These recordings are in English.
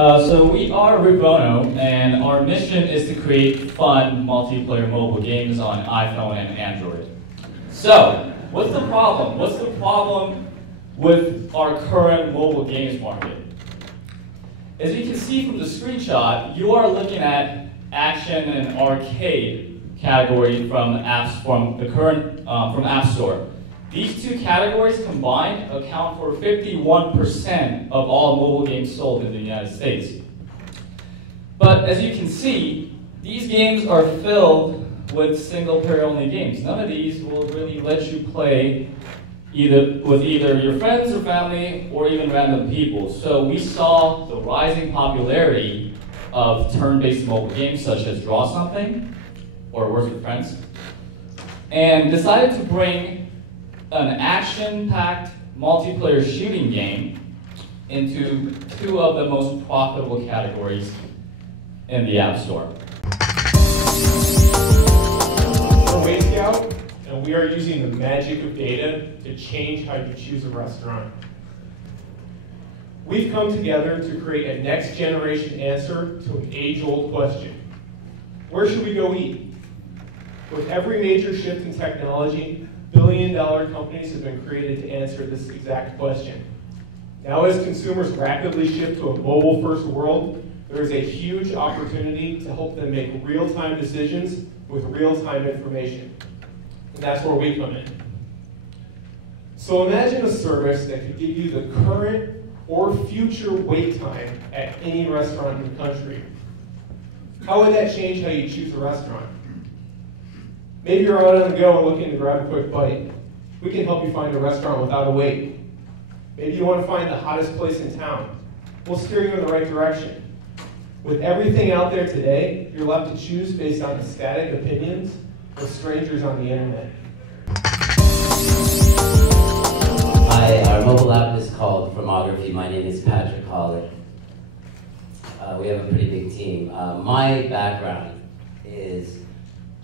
So we are Rubono, and our mission is to create fun multiplayer mobile games on iPhone and Android. So, what's the problem? What's the problem with our current mobile games market? As you can see from the screenshot, you are looking at action and arcade category from App Store. These two categories combined account for 51% of all mobile games sold in the United States. But as you can see, these games are filled with single-player only games. None of these will really let you play with either your friends or family or even random people. So we saw the rising popularity of turn-based mobile games such as Draw Something or Words with Friends, and decided to bring an action-packed multiplayer shooting game into two of the most profitable categories in the App Store. We're Wayscout, and we are using the magic of data to change how you choose a restaurant. We've come together to create a next-generation answer to an age-old question. Where should we go eat? With every major shift in technology, billion-dollar companies have been created to answer this exact question. Now, as consumers rapidly shift to a mobile-first world, there is a huge opportunity to help them make real-time decisions with real-time information. And that's where we come in. So imagine a service that could give you the current or future wait time at any restaurant in the country. How would that change how you choose a restaurant? Maybe you're out on the go and looking to grab a quick bite. We can help you find a restaurant without a wait. Maybe you want to find the hottest place in town. We'll steer you in the right direction. With everything out there today, you're left to choose based on the static opinions of strangers on the internet. Hi, our mobile app is called Photography. My name is Patrick Hollick. We have a pretty big team. My background is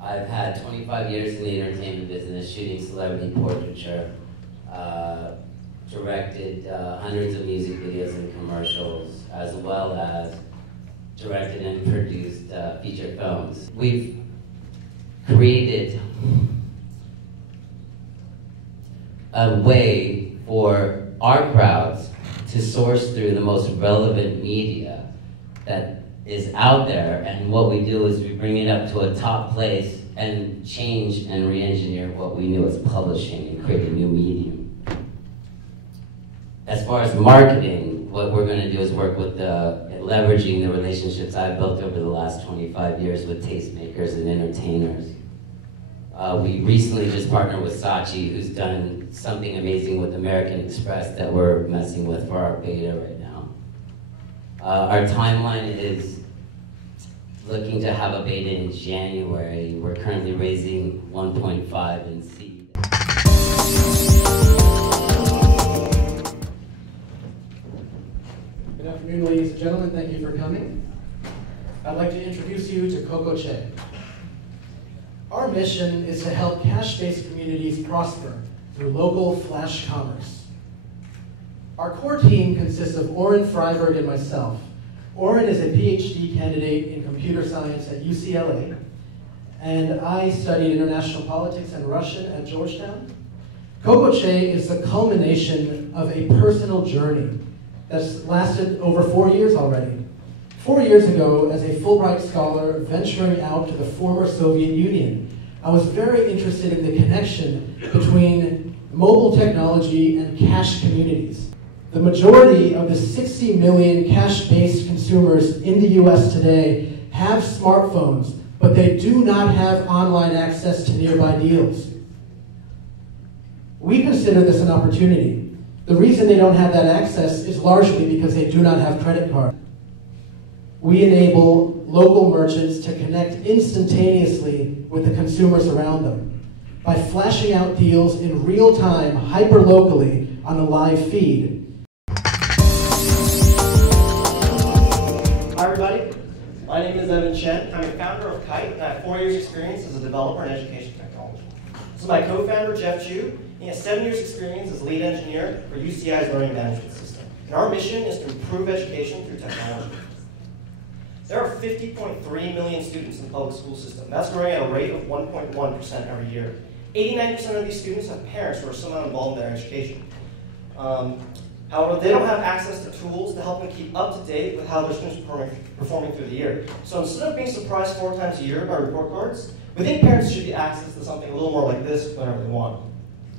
I've had 25 years in the entertainment business, shooting celebrity portraiture, directed hundreds of music videos and commercials, as well as directed and produced feature films. We've created a way for our crowds to source through the most relevant media that is out there, and what we do is we bring it up to a top place and change and re-engineer what we knew as publishing and create a new medium. As far as marketing, what we're going to do is work with leveraging the relationships I've built over the last 25 years with tastemakers and entertainers. We recently just partnered with Saatchi, who's done something amazing with American Express that we're messing with for our beta right now. Our timeline is looking to have a beta in January. We're currently raising 1.5 in seed. Good afternoon, ladies and gentlemen. Thank you for coming. I'd like to introduce you to Coco Che. Our mission is to help cash-based communities prosper through local flash commerce. Our core team consists of Oren Freiberg and myself. Oren is a PhD candidate in computer science at UCLA, and I studied international politics and Russian at Georgetown. Coco Che is the culmination of a personal journey that's lasted over 4 years already. 4 years ago, as a Fulbright scholar venturing out to the former Soviet Union, I was very interested in the connection between mobile technology and cash communities. The majority of the 60 million cash-based consumers in the US today have smartphones, but they do not have online access to nearby deals. We consider this an opportunity. The reason they don't have that access is largely because they do not have credit cards. We enable local merchants to connect instantaneously with the consumers around them by flashing out deals in real time, hyper-locally on a live feed. Hi everybody, my name is Evan Chen. I'm a founder of Kite, and I have 4 years experience as a developer in education technology. This is my co-founder, Jeff Chu. He has 7 years experience as lead engineer for UCI's learning management system. And our mission is to improve education through technology. There are 50.3 million students in the public school system. That's growing at a rate of 1.1% every year. 89% of these students have parents who are somehow involved in their education. However, they don't have access to tools to help them keep up to date with how their students are performing through the year. So instead of being surprised 4 times a year by report cards, we think parents should get access to something a little more like this whenever they want.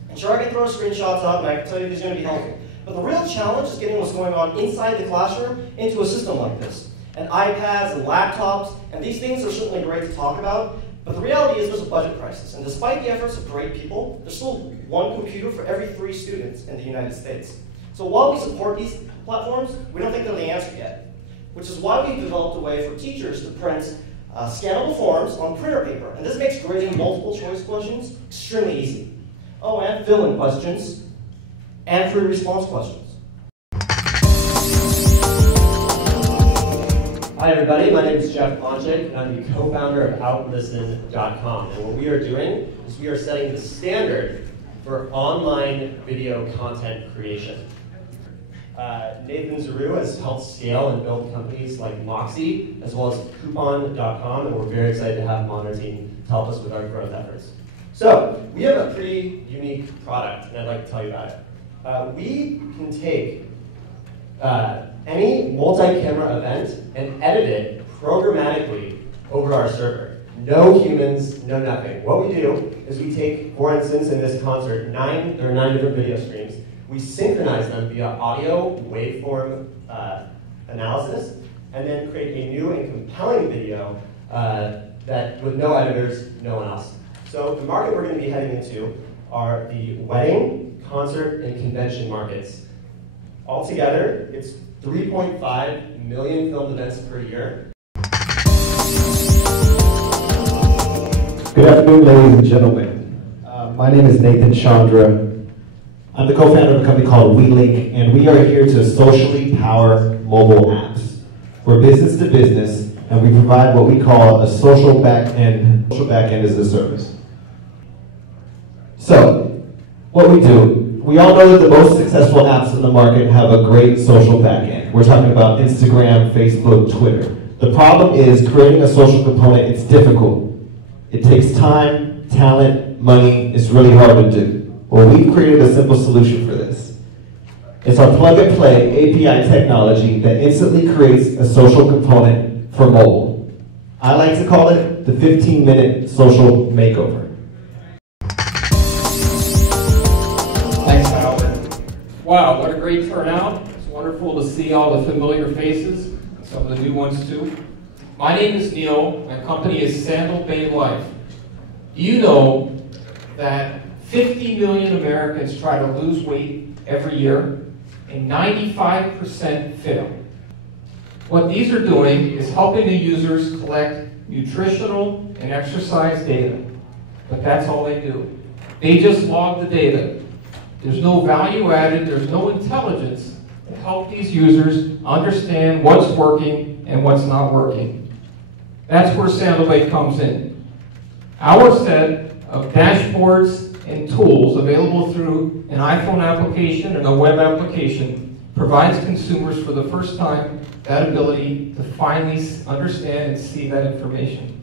And sure, I can throw screenshots up and I can tell you these are going to be helpful. But the real challenge is getting what's going on inside the classroom into a system like this. And iPads and laptops, and these things are certainly great to talk about, but the reality is there's a budget crisis. And despite the efforts of great people, there's still 1 computer for every 3 students in the United States. So while we support these platforms, we don't think they're the answer yet, which is why we've developed a way for teachers to print scannable forms on printer paper. And this makes grading multiple choice questions extremely easy. Oh, and fill-in questions, and free response questions. Hi everybody, my name is Jeff Ponchik, and I'm the co-founder of Outlisten.com. And what we are doing is we are setting the standard for online video content creation. Nathan Zaru has helped scale and build companies like Moxie, as well as Coupon.com, and we're very excited to have him on our team to help us with our growth efforts. So, we have a pretty unique product, and I'd like to tell you about it. We can take any multi-camera event and edit it programmatically over our server. No humans, no nothing. What we do is we take, for instance, in this concert, there are 9 different video streams. We synchronize them via audio waveform analysis, and then create a new and compelling video that, with no editors, no one else. So the market we're going to be heading into are the wedding, concert, and convention markets. Altogether, it's 3.5 million filmed events per year. Good afternoon, ladies and gentlemen. My name is Nathan Chandra. I'm the co-founder of a company called WeLink, and we are here to socially power mobile apps. We're business to business, and we provide what we call a social back-end as a service. So, what we do, we all know that the most successful apps in the market have a great social back-end. We're talking about Instagram, Facebook, Twitter. The problem is creating a social component, it's difficult. It takes time, talent, money, it's really hard to do. Well, we've created a simple solution for this. It's our plug-and-play API technology that instantly creates a social component for mobile. I like to call it the 15-minute social makeover. Thanks, Howard. Wow, what a great turnout. It's wonderful to see all the familiar faces, and some of the new ones too. My name is Neil, my company is Sandal Bay Life. Do you know that 50 million Americans try to lose weight every year, and 95% fail? What these are doing is helping the users collect nutritional and exercise data, but that's all they do. They just log the data. There's no value added, there's no intelligence to help these users understand what's working and what's not working. That's where Sandal Bay comes in. Our set of dashboards and tools available through an iPhone application and a web application provides consumers for the first time that ability to finally understand and see that information.